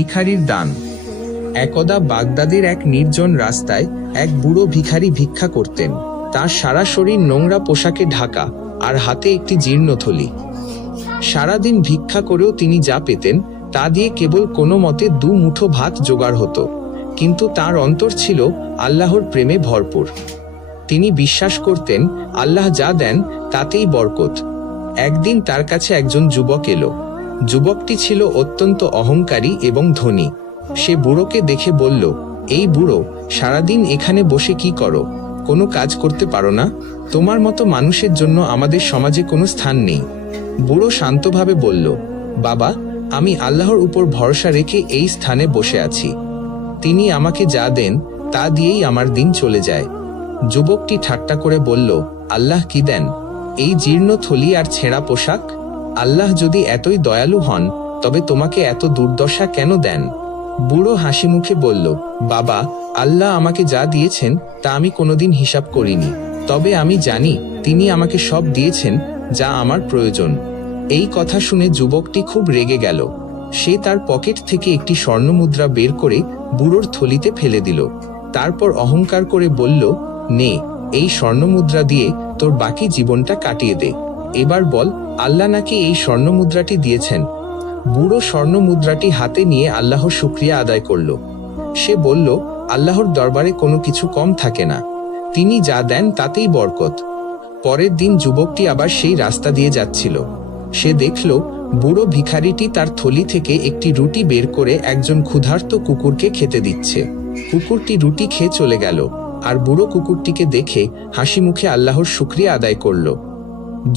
ভিখারির দান। একদা বাগদাদের এক নির্জন রাস্তায় এক বুড়ো ভিখারি ভিক্ষা করতেন। তার সারা শরীর নোংরা পোশাকে ঢাকা, আর হাতে একটি জীর্ণ থলি। সারাদিন ভিক্ষা করেও তিনি যা পেতেন তা দিয়ে কেবল কোনো মতে 2 মুঠো ভাত জোগাড় হতো। কিন্তু তার অন্তর ছিল আল্লাহর প্রেমে ভরপুর। তিনি বিশ্বাস করতেন আল্লাহ যা দেন তাতেই বরকত। একদিন তার কাছে একজন যুবক এলো। যুবকটি ছিল অত্যন্ত অহংকারী এবং ধনী। সে বুড়োকে দেখে বলল, এই বুড়ো, সারাদিন এখানে বসে কি করো? কোনো কাজ করতে পারো না? তোমার মতো মানুষের জন্য আমাদের সমাজে কোনো স্থান নেই। বুড়ো শান্তভাবে বলল, বাবা, আমি আল্লাহর উপর ভরসা রেখে এই স্থানে বসে আছি। তিনি আমাকে যা দেন তা দিয়েই আমার দিন চলে যায়। যুবকটি ঠাট্টা করে বলল, আল্লাহ কি দেন? এই জীর্ণ থলি আর ছেঁড়া পোশাক? আল্লাহ যদি এতই দয়ালু হন তবে তোমাকে এত দুর্দশা কেন দেন? বুড়ো হাসি মুখে বলল, বাবা, আল্লাহ আমাকে যা দিয়েছেন তা আমি কোনোদিন হিসাব করিনি। তবে আমি জানি তিনি আমাকে সব দিয়েছেন যা আমার প্রয়োজন। এই কথা শুনে যুবকটি খুব রেগে গেল। সে তার পকেট থেকে একটি স্বর্ণমুদ্রা বের করে বুড়োর থলিতে ফেলে দিল। তারপর অহংকার করে বলল, নে, এই স্বর্ণমুদ্রা দিয়ে তোর বাকি জীবনটা কাটিয়ে দে। এবার বল, আল্লাহ নাকি এই স্বর্ণমুদ্রাটি দিয়েছেন? বুড়ো স্বর্ণমুদ্রাটি হাতে নিয়ে আল্লাহর শুকরিয়া আদায় করল। সে বলল, আল্লাহর দরবারে কোনো কিছু কম থাকে না, তিনি যা দেন তাতেই বরকত। পরের দিন যুবকটি আবার সেই রাস্তা দিয়ে যাচ্ছিল। সে দেখল বুড়ো ভিখারিটি তার থলি থেকে একটি রুটি বের করে একজন ক্ষুধার্ত কুকুরকে খেতে দিচ্ছে। কুকুরটি রুটি খেয়ে চলে গেল, আর বুড়ো কুকুরটিকে দেখে হাসি মুখে আল্লাহর শুকরিয়া আদায় করল।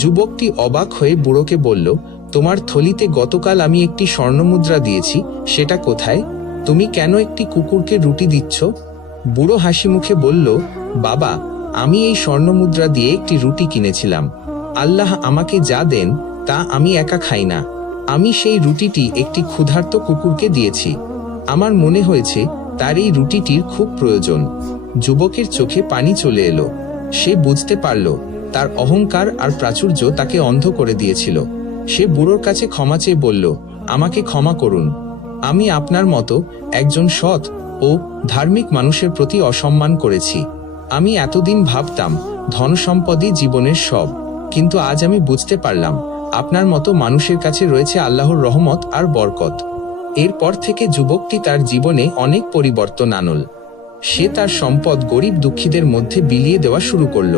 যুবকটি অবাক হয়ে বুড়োকে বলল, তোমার থলিতে গতকাল আমি একটি স্বর্ণমুদ্রা দিয়েছি, সেটা কোথায়? তুমি কেন একটি কুকুরকে রুটি দিচ্ছ? বুড়ো হাসি মুখে বলল, বাবা, আমি এই স্বর্ণমুদ্রা দিয়ে একটি রুটি কিনেছিলাম। আল্লাহ আমাকে যা দেন তা আমি একা খাই না। আমি সেই রুটিটি একটি ক্ষুধার্ত কুকুরকে দিয়েছি। আমার মনে হয়েছে তার এই রুটিটির খুব প্রয়োজন। যুবকের চোখে পানি চলে এলো। সে বুঝতে পারল তার অহংকার আর প্রাচুর্য তাকে অন্ধ করে দিয়েছিল। সে বুড়োর কাছে ক্ষমা চেয়ে বলল, আমাকে ক্ষমা করুন। আমি আপনার মতো একজন সৎ ও ধার্মিক মানুষের প্রতি অসম্মান করেছি। আমি এতদিন ভাবতাম ধনসম্পদই জীবনের সব, কিন্তু আজ আমি বুঝতে পারলাম আপনার মতো মানুষের কাছে রয়েছে আল্লাহর রহমত আর বরকত। এরপর থেকে যুবকটি তার জীবনে অনেক পরিবর্তন আনল। সে তার সম্পদ গরিব দুঃখীদের মধ্যে বিলিয়ে দেওয়া শুরু করল।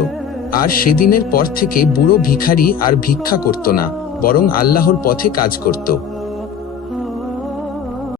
আর সেদিনের পর থেকে বুড়ো ভিখারি আর ভিক্ষা করত না, বরং আল্লাহর পথে কাজ করত।